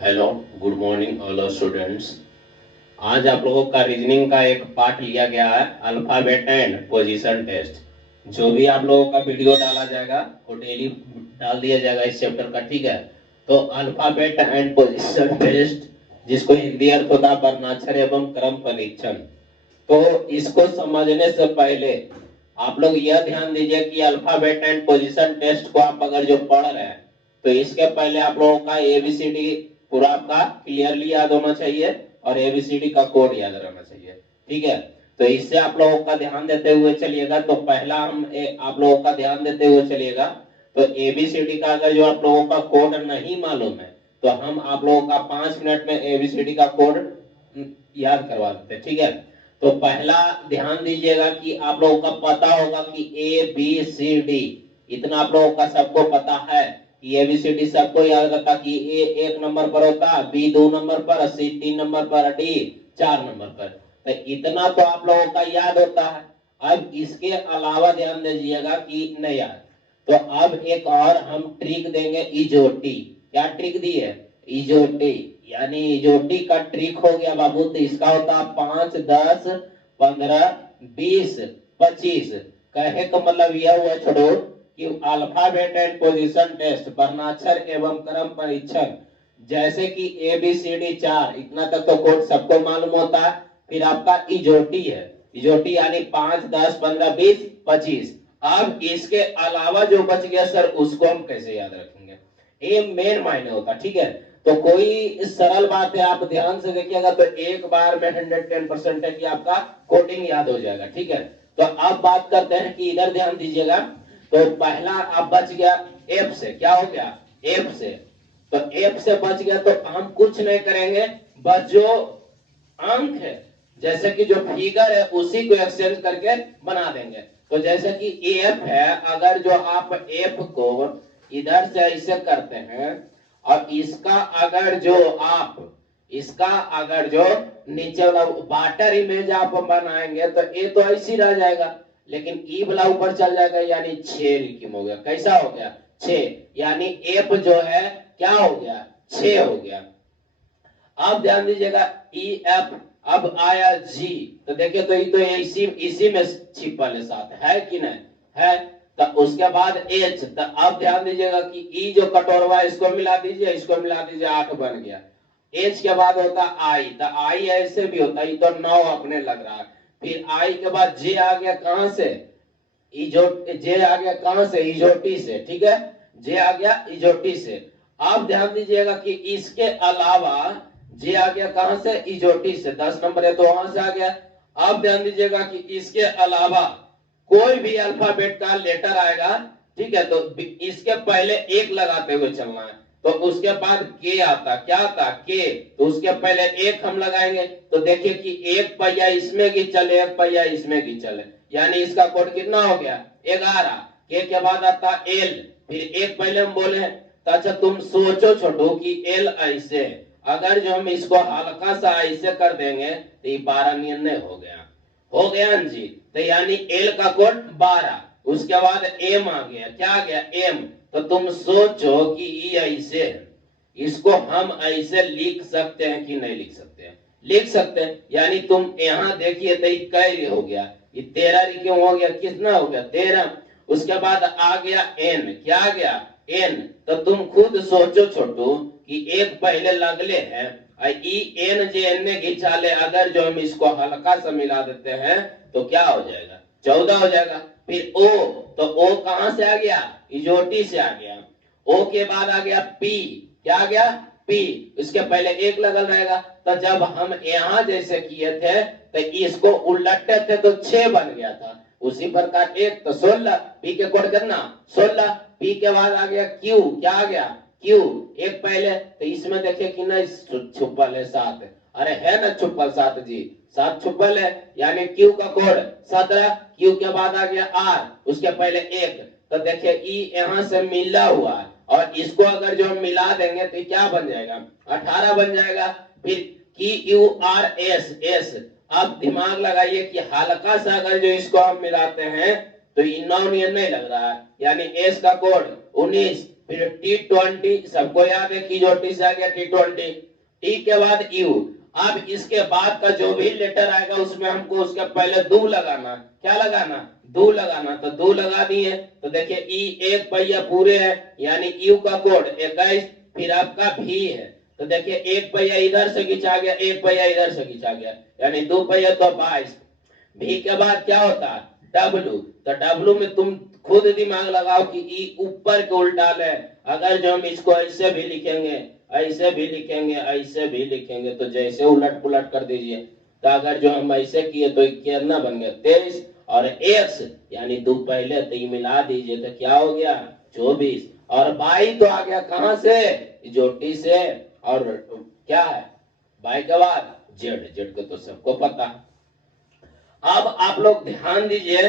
Hello, good morning all students. आज आप लोगों का रीजनिंग का एक पार्ट लिया गया है, अल्फाबेट एंड पोजीशन टेस्ट। जो भी आप लोगों का वीडियो डाला जाएगा वो डेली डाल दिया जाएगा इस चैप्टर का, ठीक है। तो अल्फाबेट एंड पोजीशन टेस्ट, जिसको हिंदी अर्थ होता है वर्णाक्षर एवं क्रम परीक्षण। तो इसको समझने से पहले आप लोग यह ध्यान दीजिए कि अल्फाबेट एंड पोजीशन टेस्ट को आप अगर जो पढ़ रहे हैं तो इसके पहले आप लोगों का एबीसीडी पूरा आपका क्लियरली याद होना चाहिए और एबीसीडी का कोड याद रहना चाहिए, ठीक है। तो इससे आप लोगों का ध्यान देते हुए चलिएगा। तो पहला आप लोगों का ध्यान देते हुए चलिएगा। तो एबीसीडी का अगर जो आप लोगों का कोड नहीं मालूम है तो हम आप लोगों का 5 मिनट में एबीसीडी का कोड याद करवा देते हैं, ठीक है। तो पहला ध्यान दीजिएगा कि आप लोगों का पता होगा कि ए बी सी डी, इतना आप लोगों का सबको पता है कि एबीसीडी सबको याद रहता कि ए 1 नंबर पर होता, बी 2 नंबर पर, सी 3 नंबर पर, डी 4 नंबर पर। तो इतना तो आप लोगों का याद होता है। अब इसके अलावा ध्यान दीजिएगा कि नहीं याद। तो अब एक और हम ट्रिक देंगे, इजोटी। क्या ट्रिक दी है? इजोटी। यानी इजोटी का ट्रिक हो गया बाबू। तो इसका होता 5, 10, 15, 20, 25। कहे का मतलब यह हुआ छोड़ो कि अल्फाबेट एंड पोजीशन टेस्ट वर्णाक्षर एवं क्रम परीक्षण, जैसे कि ए बी सी डी 4, इतना तक तो कोड सबको मालूम होता है। फिर आपका इजोटी है, इजोटी यानी 5, 10, 15, 20, 25। अब इसके अलावा जो बच गया सर, उसको हम कैसे याद रखेंगे? ये मेन मायने होता, ठीक है। तो कोई सरल बात है, आप ध्यान से देखिएगा तो एक बार में 110% है कि आपका कोडिंग याद हो जाएगा, ठीक है। तो अब बात करते हैं कि इधर ध्यान दीजिएगा। तो पहला आप बच गया एफ से। क्या हो गया? एफ से। तो एफ से बच गया तो हम कुछ नहीं करेंगे, बस जो अंक है, जैसे कि जो फिगर है उसी को एक्सचेंज करके बना देंगे। तो जैसे कि एफ है, अगर जो आप एफ को इधर से ऐसे करते हैं और इसका अगर जो नीचे वाला वाटर इमेज आप बनाएंगे तो ए तो ऐसी रह जाएगा, लेकिन ई वाला ऊपर चल जाएगा, यानी 6 लिखिम हो गया। कैसा हो गया? 6। यानी एफ जो है क्या हो गया? 6 हो गया। अब ध्यान दीजिएगा, ई एफ। अब आया जी, तो देखिए तो ये तो इसी में छिपल है साथ, है कि नहीं है। तो उसके बाद एच। तो अब ध्यान दीजिएगा कि ई जो कटोरवा है इसको मिला दीजिए, इसको मिला दीजिए, 8 बन गया। एच के बाद होता आई, तो आई ऐसे भी होता है, तो 9 अपने लग रहा है। फिर आई के बाद जे आ गया कहां से? जे आ गया कहां से? इजोटी से, ठीक है। जे आ गया इजोटी से। अब ध्यान दीजिएगा कि इसके अलावा जे आ गया कहां से? इजोटी से। 10 नंबर है तो वहां से आ गया। अब ध्यान दीजिएगा कि इसके अलावा कोई भी अल्फाबेट का लेटर आएगा, ठीक है, तो इसके पहले एक लगाते हुए चलना है। तो उसके बाद के आता, क्या आता? के। तो उसके पहले एक हम लगाएंगे, तो देखिए कि एक पहिया इसमें की चले, एक पहिया इसमें की चले, यानी इसका कोड कितना हो गया? 11। के बाद आता एल, फिर एक पहले हम बोले। तो अच्छा तुम सोचो छोटू कि एल ऐसे, अगर जो हम इसको हल्का सा ऐसे कर देंगे तो ये 12 नियन हो गया। हो गया जी। तो यानी एल का कोड 12। उसके बाद एम आ गया। क्या आ गया? एम। तो तुम सोचो कि ये ऐसे है, इसको हम ऐसे लिख सकते हैं कि नहीं लिख सकते हैं? लिख सकते हैं। यानी तुम यहां देखिए तो ये हो गया? ये 13 क्यों हो गया? कितना हो गया? 13। उसके बाद आ गया एन। क्या आ गया? एन। तो तुम खुद सोचो छोटू कि एक पहले लगले है, ई एन जे एन ने घिंचा ले, अगर जो हम इसको हल्का सा मिला देते हैं तो क्या हो जाएगा? 14 हो जाएगा। फिर ओ, तो ओ कहां से आ गया? इजोटी से आ गया। ओ के बाद आ गया पी। क्या आ गया? पी। इसके पहले एक लगल रहेगा। तो जब हम यहां जैसे किए थे तो इसको उलटते थे तो 6 बन गया था। उसी प्रकार एक तो 16, पी के कोड कितना? 16। पी के बाद आ गया क्यू। क्या आ गया? क्यू। एक पहले, तो इसमें देखिए कि नहीं छुपल है 7। अरे है ना छुपल 7 जी, 7 छुपल है, यानी क्यू का कोड 17। क्यू के बाद आ गया आर, उसके पहले एक। तो देखिए ई यहां से मिला हुआ है और इसको अगर जो हम मिला देंगे तो क्या बन जाएगा? 18 बन जाएगा। फिर की यू आर एस, एस। अब दिमाग लगाइए कि हल्का सा अगर जो इसको हम मिलाते हैं तो 9 नहीं लग रहा है, यानी एस का कोड 19। फिर T20 सबको याद है कि जो टी से आ गया T20, टी के बाद यू। अब इसके बाद का जो भी लेटर आएगा उसमें हमको उसके पहले दू लगाना। क्या लगाना? दू लगाना। तो दू लगा दिए तो देखिए ई एक पहिया पूरे है, यानी यू का कोड 21। फिर आपका भी है तो देखिए एक पहिया इधर से खींचा गया, एक पहिया इधर से खींचा गया, यानी दो पहिया तो 22। भी के बाद क्या होता है? डब्लू। तो डब्लू में तुम खुद दिमाग लगाओ कि ई ऊपर के उल्टा है। अगर जो हम इसको ऐसे भी लिखेंगे, ऐसे भी लिखेंगे, ऐसे भी लिखेंगे, तो जैसे उलट पुलट कर दीजिए। तो अगर जो हम ऐसे किए तो कितना बन गया? 23 और एक्स यानी दो पहले तो मिला दीजिए तो क्या हो गया? 24। और बाई तो आ गया कहां से? जोटी से। और क्या है बाई के बाद? जेड। जेड को तो सबको पता। अब आप लोग ध्यान दीजिए,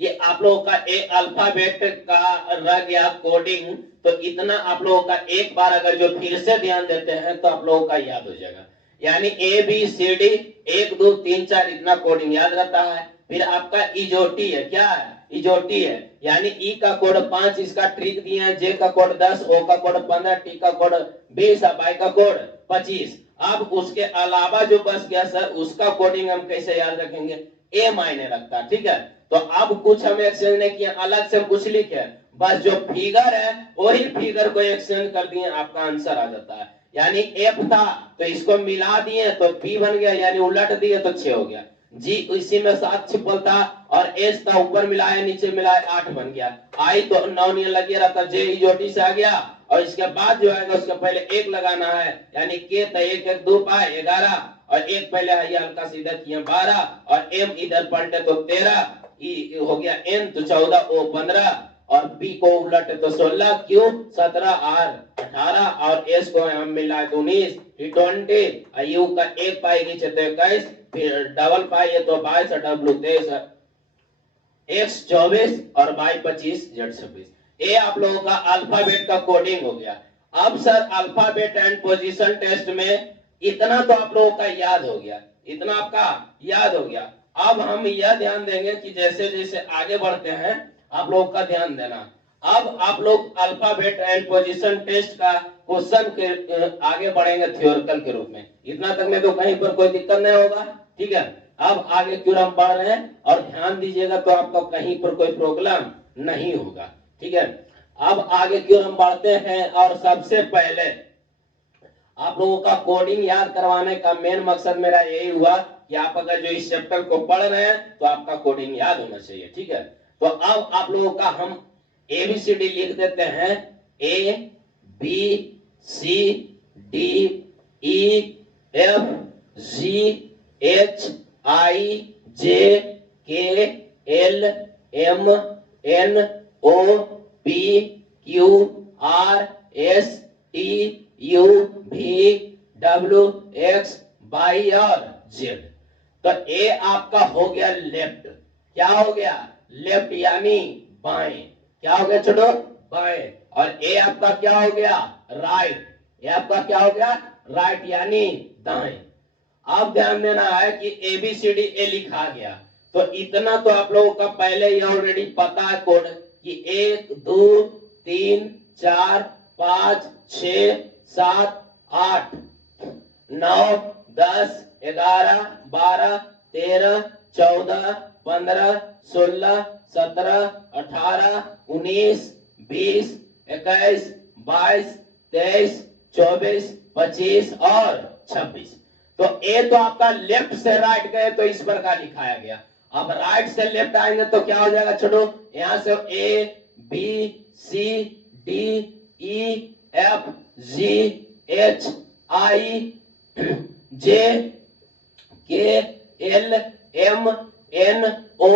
ये आप लोगों का एक अल्फाबेट का रह गया कोडिंग। तो इतना आप लोगों का एक बार अगर जो फिर से ध्यान देते हैं तो आप लोगों का याद हो जाएगा। यानी ए बी सी डी 1 2 3 4 इतना कोडिंग याद रहता है। फिर आपका इजोटी है। क्या है? इजोटी है, यानी ई का कोड 5, इसका ट्रिक दिए हैं। जे का कोड 10, ओ का कोड 15, टी का कोड 20, बाई का कोड 25। अब उसके अलावा जो बस गया सर, उसका कोडिंग हम कैसे याद रखेंगे? ए मायने रखता है। ठीक है, तो अब कुछ हम एक्सचेंज नहीं किया, अलग से कुछ लिखे, बस जो फिगर है वही फिगर को एक्सचेंज कर दिए, आपका आंसर आ जाता है। यानी एफ था तो इसको मिला दिए तो पी बन गया, यानी उलट दिए तो 6 हो गया। जी इसी में 7 छिपल था, और एस था ऊपर मिलाया नीचे मिलाया 8 बन गया। आई तो 9 नहीं लगे रहता, जे इजोटी से आ गया। और इसके बाद जो आएगा उसके पहले एक लगाना है, यानी के तो 1 1 2 पाए 11, और एक पहले है हल्का सीधा किया 12, और एम इधर पलटे तो 13, ई हो गया एन तो 14, ओ 15, और पी को उलटे तो 16, क्यू 17, आर 18, और एस को हम मिला तो 19, T20, यू का एक पाई नीचे तो 21, फिर डबल पाई है तो 22, डब्ल्यू 23, एक्स 24 और वाई 25, जेड 26। ये आप लोगों का अल्फाबेट का कोडिंग हो गया। अब sir alphabet and position test में इतना तो आप लोगों का याद हो गया, इतना आपका याद हो गया। अब हम यह ध्यान देंगे कि जैसे जैसे आगे बढ़ते हैं आप लोगों का ध्यान देना। अब आप लोग अल्फाबेट एंड पोजीशन टेस्ट का क्वेश्चन के आगे बढ़ेंगे थ्योरिकल के रूप में। इतना तक में तो कहीं पर कोई दिक्कत नहीं होगा। ठीक है, अब आगे क्यों हम बढ़ रहे हैं और ध्यान दीजिएगा तो आपको कहीं पर कोई प्रॉब्लम नहीं होगा। ठीक है, अब आगे क्यों हम बढ़ते हैं, और सबसे पहले आप लोगों का कोडिंग याद करवाने का मेन मकसद मेरा यही हुआ कि आप अगर जो इस चैप्टर को पढ़ रहे हैं तो आपका कोडिंग याद होना चाहिए। ठीक है, तो अब आप लोगों का हम ABCD लिख देते हैं। A B C D E F G H I J K L M N O P Q R S T U V W X Y और Z। तो ए आपका हो गया लेफ्ट। क्या हो गया? लेफ्ट यानी बाएं। क्या हो गया छोटो? बाएं। और ए आपका क्या हो गया? राइट। ए आपका क्या हो गया? राइट यानी दाएं। अब ध्यान देना है कि ABCD ए लिखा गया, तो इतना तो आप लोगों का पहले ही ऑलरेडी पता है कोड कि 1 2 3 4 5 6 7 8 9 10 11 12 13 14 15 16 17 18 19 20 21 22 23 24 25 और 26। तो ए तो आपका लेफ्ट से राइट गए तो इस प्रकार लिखाया गया। अब राइट से लेफ्ट आएंगे तो क्या हो जाएगा छोटो? यहां से A B C D E F G H I J K L M N O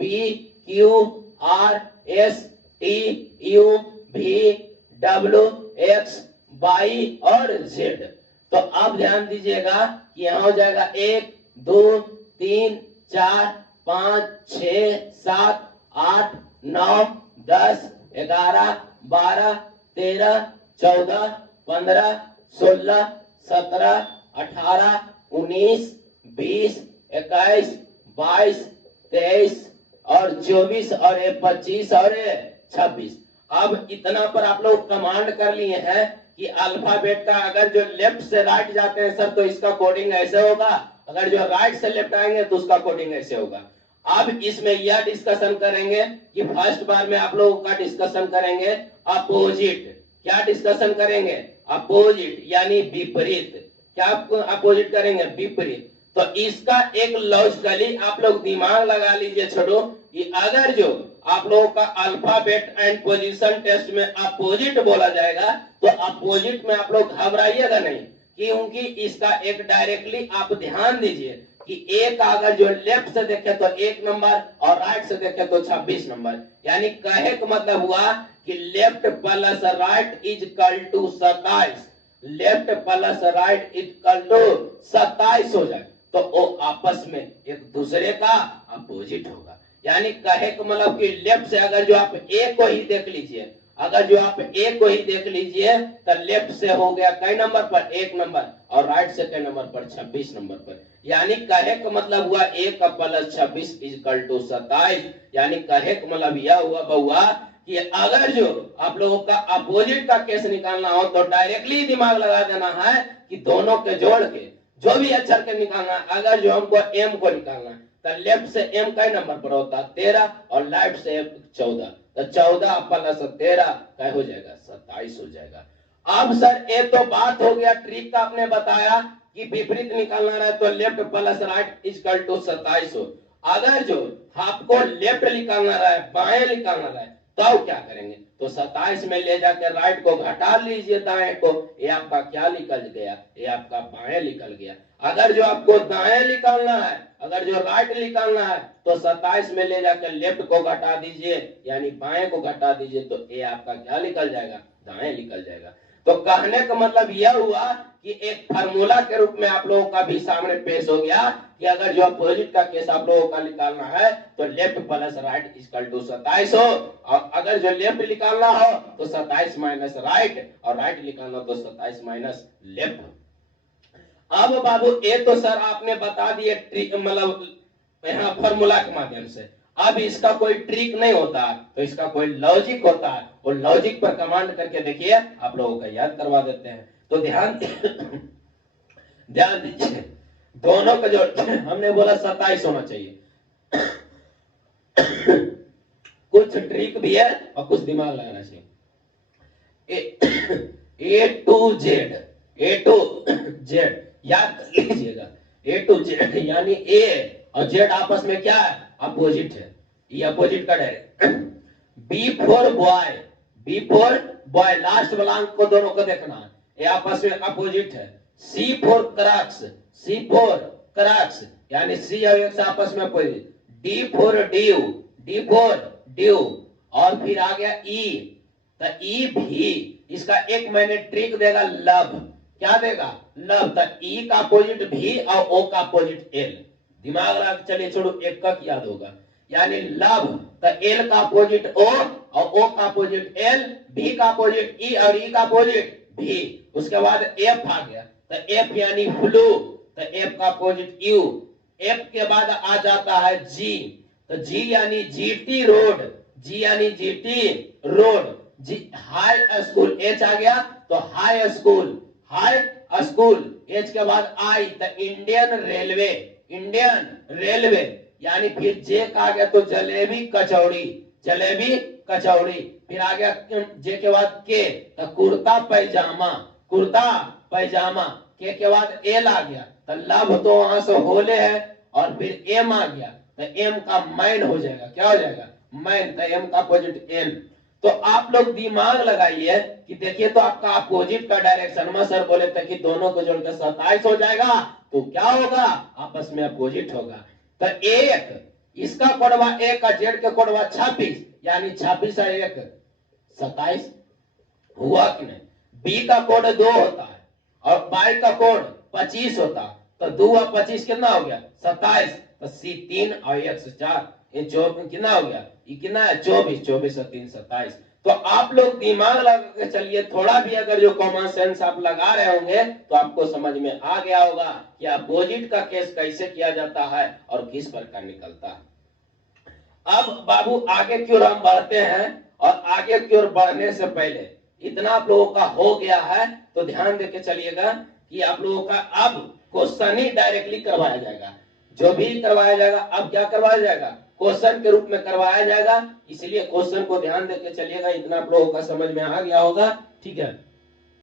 P Q R S T U V W X Y और Z। तो अब ध्यान दीजिएगा कि यहां हो जाएगा 1 2 3 4 5 6 7 8 9 10 11 12 13 14 15 16 17 18 19 20 21 22 23 और 24 और 25 और 26। अब इतना पर आप लोग कमांड कर लिए हैं कि अल्फाबेट का अगर जो लेफ्ट से राइट जाते हैं सर तो इसका कोडिंग ऐसे होगा, अगर जो राइट से लेफ्ट आएंगे तो उसका कोडिंग ऐसे होगा। अब इसमें यह डिस्कशन करेंगे कि फर्स्ट बार में आप लोगों का डिस्कशन करेंगे अपोजिट। क्या डिस्कशन करेंगे? अपोजिट यानी विपरीत। क्या अपोजिट करेंगे? विपरीत। तो इसका एक लॉजिकली आप लोग दिमाग लगा लीजिए छोड़ो कि अगर जो आप लोगों का अल्फाबेट एंड पोजीशन टेस्ट में अपोजिट बोला जाएगा तो अपोजिट में आप लोग घबराइएगा नहीं, क्योंकि इसका एक डायरेक्टली आप ध्यान दीजिए कि एक अगर जो लेफ्ट से देखे तो 1 नंबर और राइट से देखे तो 26 नंबर, यानी कहे का मतलब हुआ कि left plus right is equal to 27, left plus right is equal to 27 हो जाए तो वो आपस में एक दूसरे का अपोजिट होगा। यानी कहे का मतलब कि लेफ्ट से अगर जो आप ए को ही देख लीजिए, अगर जो आप ए को ही देख लीजिए तो लेफ्ट से हो गया कई नंबर पर? 1 नंबर, और राइट से कई नंबर पर? 26 नंबर पर। यानी कहे का मतलब हुआ 1 प्लस 26 इज इक्वल टू 27। यानी कहे का मतलब यह हुआ बहुआ कि अगर जो आप लोगों का अपोजिट का केस निकालना हो तो डायरेक्टली दिमाग लगा देना है कि दोनों के जोड़ के जो भी अक्षर के निकालना, अगर जो हमको एम को निकालना तो लेफ्ट से एम कई नंबर पर होता? 13, और राइट से 14, तो 14 प्लस 13 क्या हो जाएगा? 27 हो जाएगा। अब सर ये तो बात हो गया ट्रिक का, आपने बताया कि विपरीत निकालना रहा तो left plus right is equal to 27 हो। अगर जो आपको लेफ्ट निकालना रहा है, बाएं निकालना रहा है, तो क्या करेंगे? तो 27 में ले जाकर राइट को घटा लीजिए दाएं को, ये आपका क्या निकल गया? ये आपका बाएं निकल गया। अगर जो आपको दाएं निकालना है, अगर जो राइट निकालना है तो 27 में ले जाकर लेफ्ट को घटा दीजिए, यानी बाएं को घटा दीजिए, तो ये आपका क्या निकल जाएगा? दाएं निकल जाएगा। तो कहने का मतलब यह हुआ कि एक फार्मूला के रूप में आप लोगों का भी सामने पेश हो गया कि अगर जो अपोजिट का केस आप लोगों का निकालना है तो left plus right equal to 27 हो, और अगर जो लेफ्ट निकालना हो तो 27 माइनस राइट, और राइट निकालना तो 27 माइनस लेफ्ट। अब बाबू ये तो सर आपने बता दिए ट्रिक, मतलब यहाँ फॉर्मूला के माध्यम से। अब इसका कोई ट्रिक नहीं होता, तो इसका कोई लॉजिक होता है, और लॉजिक पर कमांड करके देखिए आप लोगों का याद करवा देते हैं। तो ध्यान ध्यान दीजिए, दोनों का जो हमने बोला 27 होना चाहिए। कुछ ट्रिक भी है और कुछ दिमाग लगाना चाहिए। A to Z, A to Z याद कर लीजिएगा। ए टू जेड यानी ए और जेड आपस में क्या है? अपोजिट है, ये अपोजिट का direct. B for boy, B for boy, last वाला अंक को दोनों को देखना है, ये आपस में अपोजिट है। C for crux, C for crux यानी सी और एक्स आपस में opposite. D for due, D for due, और फिर आ गया ई, तो ई भी इसका एक मैंने ट्रिक देगा लव। क्या देगा? लव। तो ई का अपोजिट भी और ओ का अपोजिट एल। दिमाग लगा चलिए छोड़ो, एक का याद होगा, यानी लव तो एल का अपोजिट ओ और ओ का अपोजिट एल, बी का अपोजिट ई और ई का अपोजिट भी। उसके बाद एफ आ गया, तो एफ यानी फ्लू, तो एफ का अपोजिट यू। एफ के बाद आ जाता है जी, तो जी यानी जीटी रोड, जी यानी जीटी रोड। जी हाई स्कूल, एच आ गया तो high school, high school. H के बाद आई तो इंडियन रेलवे, इंडियन रेलवे। यानी फिर जे का आ गया तो जलेबी कचौड़ी, जलेबी कचौड़ी। फिर आ गया जे के बाद के तो कुर्ता पैजामा, कुर्ता पैजामा। के बाद एल आ गया तो लव तो वहां से होले है, और फिर एम आ गया तो एम का मैन हो जाएगा। क्या हो जाएगा? मैन। तो एम का अपोजिट एन। तो आप लोग दिमाग लगाइए कि देखिए तो आपका अपोजिट का डायरेक्शन में सर बोले थे कि दोनों को जोड़कर 27 हो जाएगा, तो क्या होगा? आपस में अपोजिट होगा। तो एक इसका कोडवा एक का, जेड का कोडवा 26, यानी 26 है 1 27 हुआ कि नहीं? बी का कोड 2 होता है और बाई का कोड 25 होता, तो 2 और 25 कितना हो गया? 27। तो सी 3 और 1 से 4, ये 24 कितना हो गया? ये कितना है? 24, 24 और 3 27। तो आप लोग दिमाग लगा के चलिए, थोड़ा भी अगर जो कॉमन सेंस आप लगा रहे होंगे तो आपको समझ में आ गया होगा कि अपोजिट का केस कैसे किया जाता है और किस प्रकार निकलता है। अब बाबू आगे की ओर हम बढ़ते हैं, और आगे की ओर बढ़ने से पहले इतना आप लोगों का हो गया है, तो ध्यान देके चलिएगा कि आप लोगों का अब क्वेश्चन ही डायरेक्टली करवाया जाएगा। जो भी करवाया जाएगा अब क्या करवाया जाएगा, क्वेश्चन के रूप में करवाया जाएगा। इसलिए क्वेश्चन को ध्यान देके चलिएगा। इतना आप लोगों का समझ में आ गया होगा, ठीक है।